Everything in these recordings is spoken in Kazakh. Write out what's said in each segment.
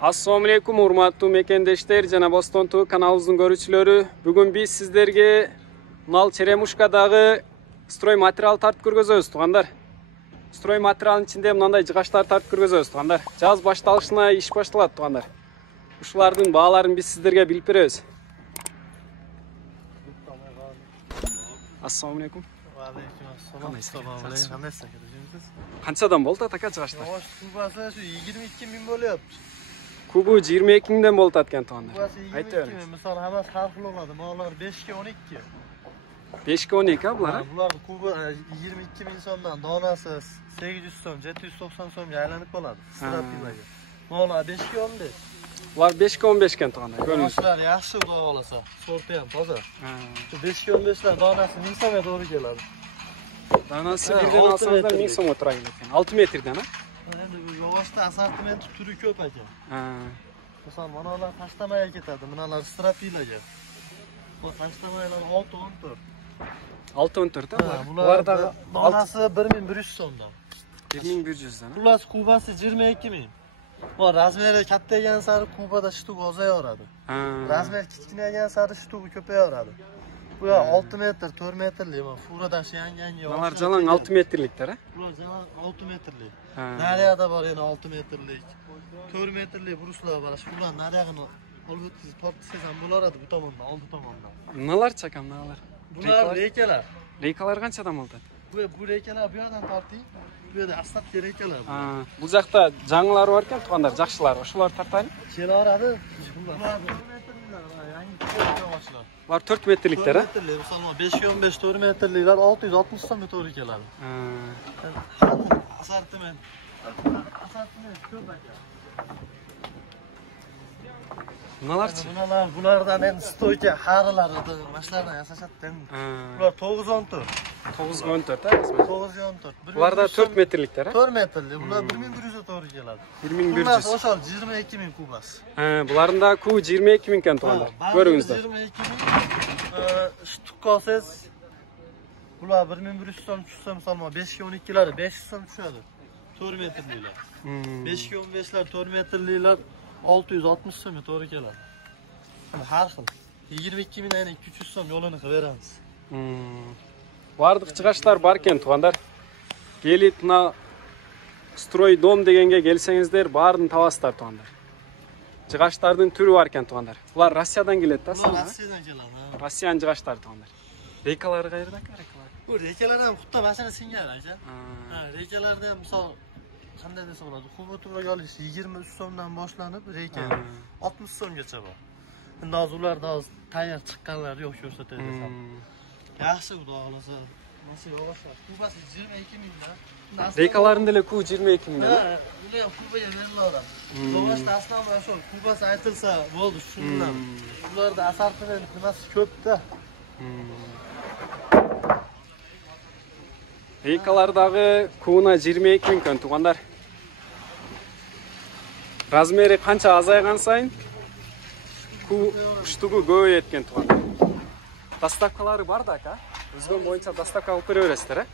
Assalamu alaikum urmatуу mekендештер жана Бостонтуу каналыбыздын көрүүчүлөрү. Бүгүн биз сиздерге мынал Черемушкадагы строй материал тартып көргөзөбүз туугандар. Строй материалдын ичинде мындай жыгачтар тартып көргөзөбүз туугандар. Жаз башталышына иш башталат туугандар. Ушулардын бааларын биз сиздерге билип беребиз. Assalamu alaikum. Канчадан болот атака жыгачтар? Кубасы 22 миң болуп. Кубу 22 миңден болот экен туугандар. Айтып бериңиз. Мисалы хаммасы харфлуу болот. Малар 5 ке 12. 5 ке 12 булар. Булардын кубу 22 миң сомдон, донасы 800 сом, 790 сомго айланып калат. Стропилага. Малар 5 ке 15. Булар 5 ке 15 экен туугандар. Көрүңүздөр, жакшы кудай болсо, сорты ham таза. 5 ке 15лер донасы 1000 сомго туура келет. Данасы бирден алсаңыздар 1000 сомго тура келет. 6 метрден, Endi bu yog'ochda assortiment turi ko'p ekan. Misol manalar tashlamay ketadi, bunalar strapilaga. Bu tashlamaylar 6-14. 6-14 ha? Bularda donasi 1100 so'mdan. 1100 dan. Xullas kubasi 22 ming. Bu razmeri kattaygan sari kubada shtuk ozayaveradi. Razmer kichkinagan sari shtugi ko'payaveradi. Bu 6 metr, 4 metrlik, fura tashlagan yo'q. Bular jalan 6 metrliklar, ha? Bular jalan 6 metrlik. Nariyada bor yana 6 metrlik. 4 metrlik bruslar bor. Shular nariyagini olib o'tkazib tortsangiz ham bo'laradi bu tomondan, oldi tomondan. Nimalar chakam, nimalar? Bular reykalar. Reykalar qanchadan bo'ladi? Bu reykalar bu yerdan torting. Bu yerda asfalt reykalar. Bu yoqda janglar bor ekan, tuğanlar, yaxshilar. Shular tartaylik. Kelaveradi. Bular 4 metrliklar, yangi yog'ochlar. Bular 4 metrliklar, ha? 4 metrlik, masalan 5-15 4 metrliklar 660 so'mga to'g'ri keladi. Assortiment. Assortiment ko'p ekan. Nimalarchi? Bulardan endi stoyka xarilari, mashlardan yasashadi. Bular 914. 914, ha? 914. Bularda 4 metrliklar, ha? 4 metrlik. Bular 1100 ga to'g'ri keladi. 1100. Bular o'shal 22 ming kubas. Bularında ku 22 ming ekan tuğanlar. Ko'ringizlar. 22 ming. Shtuk olsangiz bular 1100 so'm tushsa, masalan 5 ke 12lari 500 so'm tushadi. 4 metrliklar. 5 ke 15lar 4 metrliklar 660 so'mga to'g'ri keladi. Har xil. 22 mingdan 200 so'm yo'lini qilib beramiz. Бардык чыгачлар бар экен туугандар. Келип мына строй дом дегенге келсеңиздер, баарын табасыздар туугандар. Чыгачлардын түрү бар экен туугандар. Булар Россиядан келет да, Булар Россиядан келет. Россиянын чыгачлары туугандар. Рейкалары кайерда экен, рейкалар? Bu reykalar ham xuddi masala singari aka. Reykalarda ham misol qanday desa bo'ladi? Qubotuga olish 23 so'mdan boshlanib, reyka 60 so'mgacha bor. Endi hozir ularda tayyor chiqqanlar yo'q ko'rsatay desam. Yaxshi xudo xolasa. Nasıl yog'ochlar? Kubasi 22 mingdan. Reykaların dele ku 22 mingdan. Ular ham kubaga beriladi. Yog'ochda aslan mana shu kubasi aytilsa bo'ldi shundan. Ularda assortiment nimasi ko'p-da. Reykalardагы кууна 22 миң экен туугандар. Размери канча азайган сайын ку штугу көбөйөт экен туугандар. Доставкалары бар да ака. Өзгөн боюнча доставка кылып бере бересиздер, э?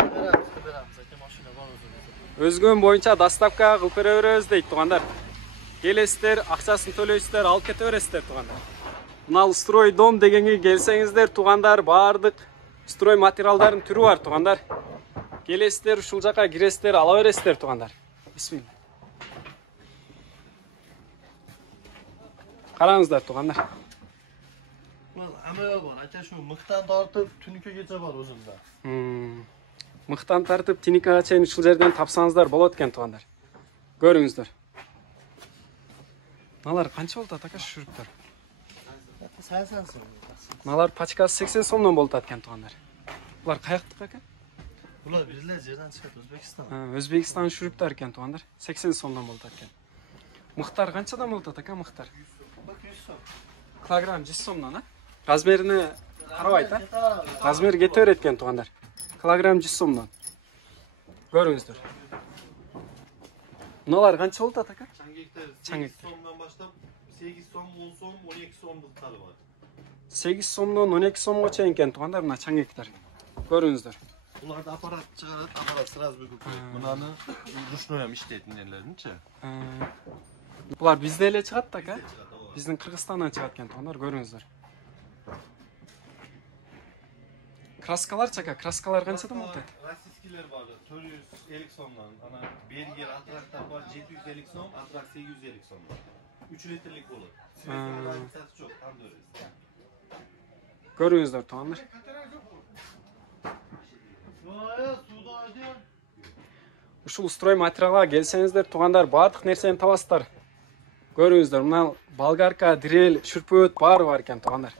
Берамыз, ака машина бар өзүбүздө. Өзгөн боюнча доставка кылып бере беребиз дейт туугандар. Келесиздер, акчасын төлөйсүздөр, алып кете бересиздер туугандар. Мына строй дом дегенге келсеңиздер туугандар, баардык строй материалдардын түрү бар туугандар. Келесиздер, ушул жака киресиздер, ала бересиздер туугандар. Бисмилла. Караңыздар туугандар. Ammo bor, aka shu mixdan tortib tunikagacha bor o'zimizda. Mixdan tortib tunikага чейин ушул жерден тапсаңыздар болот экен туугандар. Көрүңүздөр. Налар канча болот ака шүрүктөр? 80 сом. Налар пачкасы 80 сомдон болот экен туугандар. Булар каяктык экен? Булар бирлер жерден чыгат, Өзбекстан. Өзбекстан шүрүктөр экен туугандар. 80 сомдон болот экен. Мыктар канчадан болот ака мыктар? 100 сом. Килограмм 100 сомдон, а? Размерини карабайт, а? Размери кете берет экен туугандар. Килограмм 100 сомдон. Көрүңүздөр. Мыналар канча болот ака? Чаңгектер 8 сомдон баштап 8 сом, 10 сом, 12 сомдуктары бар. 8 сомдон 12 сомго чейин экен туугандар, мына чаңгектер. Көрүңүздөр. Ularda aparat çıkarıp aparat sırası bir kutu. Bunları ruşnoyam işleytin ellerinice. Bular bizde ele çıkat da ka? Bizden Kırgızistan'dan çıkartken tuğanlar görüyorsunuzlar. Kraskalar çaka, kraskalar kança da mı oldu? Rossiyskiler var. 450 so'mdan. Ana Belgiya antraklar var. 750 so'm, antrak 850 so'm var. 3 litrelik olur. Sizin çok andırız. Görüyorsunuzlar tuğanlar. Uşul stroy materialga gelsеңiздер туғандар бардық нәрсені табасыздар. Көріңіздер, мына болгарка, дрель, шүрпөт бары бар екен туғандар.